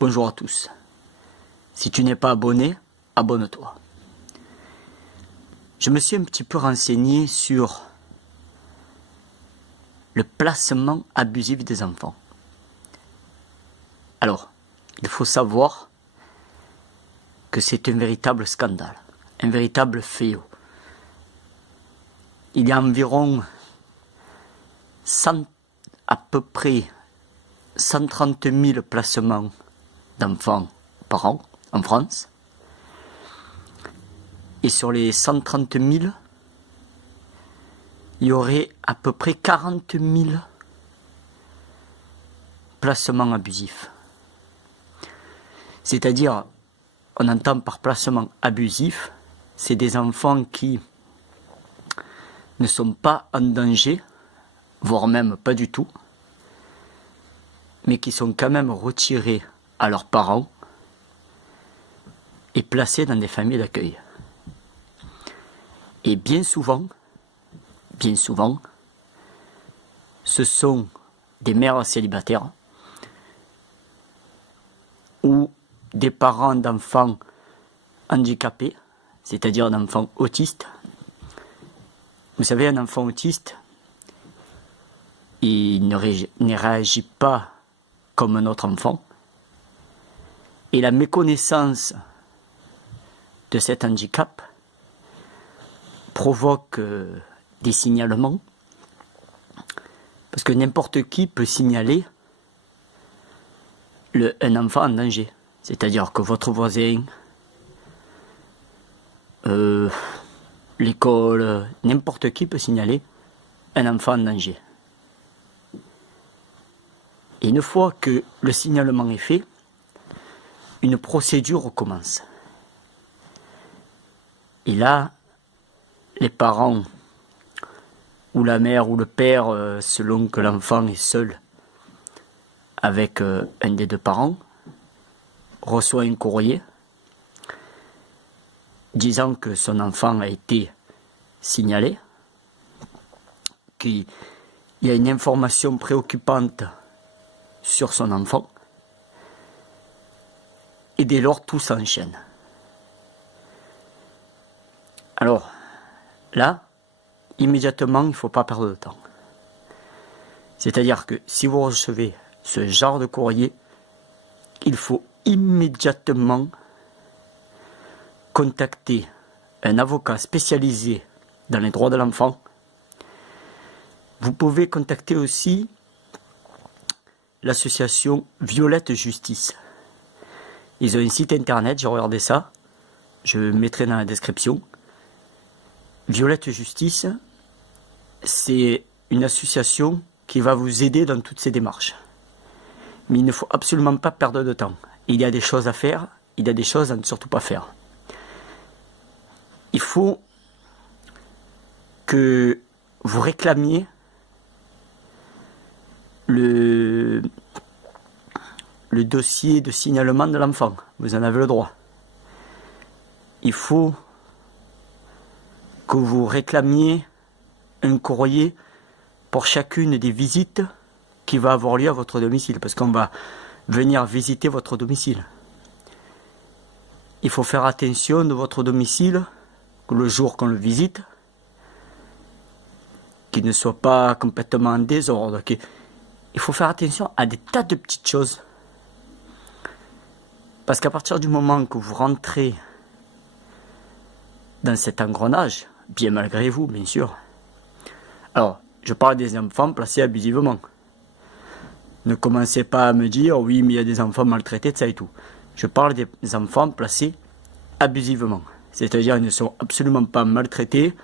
Bonjour à tous. Si tu n'es pas abonné, abonne-toi. Je me suis un petit peu renseigné sur le placement abusif des enfants. Alors, il faut savoir que c'est un véritable scandale, un véritable fléau. Il y a environ à peu près 130 000 placements d'enfants par an en France. Et sur les 130 000, il y aurait à peu près 40 000 placements abusifs. C'est-à-dire, on entend par placement abusif, c'est des enfants qui ne sont pas en danger, voire même pas du tout, mais qui sont quand même retirés à leurs parents et placés dans des familles d'accueil. Et bien souvent, ce sont des mères célibataires ou des parents d'enfants handicapés, c'est-à-dire d'enfants autistes. Vous savez, un enfant autiste, il ne réagit pas comme un autre enfant. Et la méconnaissance de cet handicap provoque des signalements, parce que n'importe qui peut signaler un enfant en danger. C'est-à-dire que votre voisin, l'école, n'importe qui peut signaler un enfant en danger. Et une fois que le signalement est fait, une procédure commence. Et là, les parents, ou la mère ou le père, selon que l'enfant est seul avec un des deux parents, reçoit un courrier disant que son enfant a été signalé, qu'il y a une information préoccupante sur son enfant, et dès lors tout s'enchaîne. Alors, là, immédiatement, il ne faut pas perdre de temps. C'est-à-dire que si vous recevez ce genre de courrier, il faut immédiatement contacter un avocat spécialisé dans les droits de l'enfant. Vous pouvez contacter aussi l'association Violette Justice. Ils ont un site internet, j'ai regardé ça, je mettrai dans la description. Violette Justice, c'est une association qui va vous aider dans toutes ces démarches. Mais il ne faut absolument pas perdre de temps. Il y a des choses à faire, il y a des choses à ne surtout pas faire. Il faut que vous réclamiez le dossier de signalement de l'enfant. Vous en avez le droit. Il faut que vous réclamiez un courrier pour chacune des visites qui va avoir lieu à votre domicile, parce qu'on va venir visiter votre domicile. Il faut faire attention de votre domicile le jour qu'on le visite, qu'il ne soit pas complètement en désordre. Il faut faire attention à des tas de petites choses. Parce qu'à partir du moment que vous rentrez dans cet engrenage, bien malgré vous, bien sûr. Alors, je parle des enfants placés abusivement. Ne commencez pas à me dire, oui, mais il y a des enfants maltraités, de ça et tout. Je parle des enfants placés abusivement. C'est-à-dire, ils ne sont absolument pas maltraités,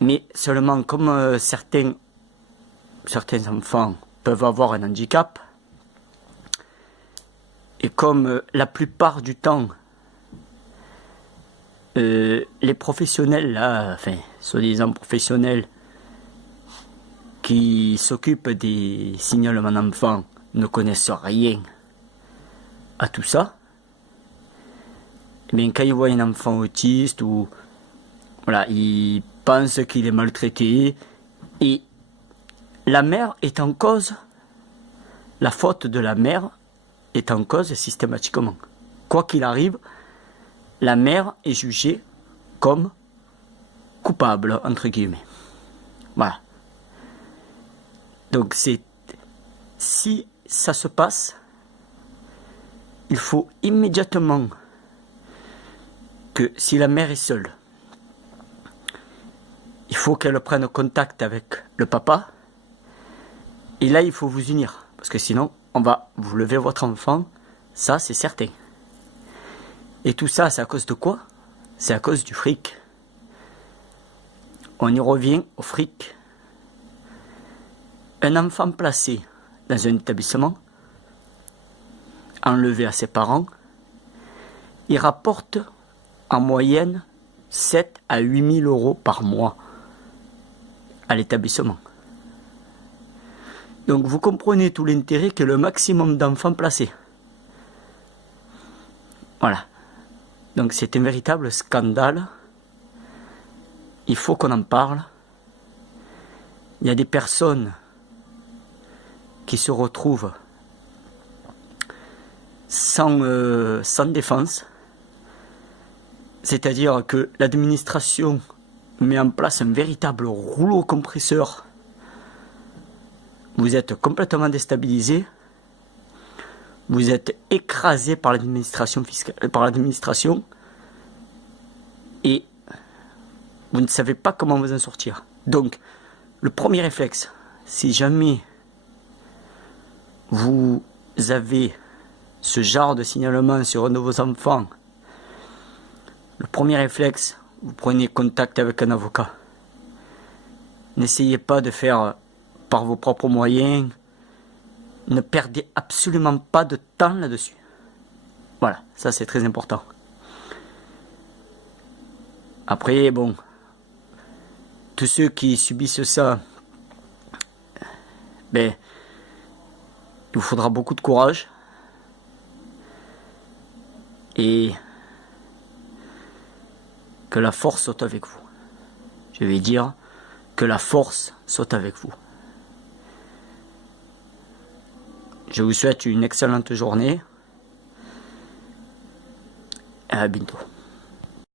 mais seulement comme certains enfants peuvent avoir un handicap, et comme la plupart du temps, les professionnels, là, enfin, soi-disant professionnels, qui s'occupent des signalements d'enfants ne connaissent rien à tout ça, mais quand ils voient un enfant autiste, ou voilà, ils pensent qu'il est maltraité, et la mère est en cause, la faute de la mère est en cause systématiquement. Quoi qu'il arrive, la mère est jugée comme coupable, entre guillemets. Voilà. Donc si ça se passe, il faut immédiatement que si la mère est seule, il faut qu'elle prenne contact avec le papa. Et là, il faut vous unir. Parce que sinon, on va vous lever votre enfant. Ça, c'est certain. Et tout ça, c'est à cause de quoi? C'est à cause du fric. On y revient au fric. Un enfant placé dans un établissement, enlevé à ses parents, il rapporte en moyenne 7 à 8 000 euros par mois à l'établissement. Donc vous comprenez tout l'intérêt que le maximum d'enfants placés. Voilà. Donc c'est un véritable scandale. Il faut qu'on en parle. Il y a des personnes qui se retrouvent sans défense. C'est-à-dire que l'administration met en place un véritable rouleau compresseur. Vous êtes complètement déstabilisé. Vous êtes écrasé par l'administration fiscale, par l'administration. Et vous ne savez pas comment vous en sortir. Donc, le premier réflexe, si jamais vous avez ce genre de signalement sur un de vos enfants, le premier réflexe, vous prenez contact avec un avocat. N'essayez pas de faire par vos propres moyens. Ne perdez absolument pas de temps là-dessus. Voilà, ça c'est très important. Après, bon, tous ceux qui subissent ça, ben, il vous faudra beaucoup de courage. Et que la force soit avec vous. Je vais dire que la force soit avec vous. Je vous souhaite une excellente journée. Et à bientôt.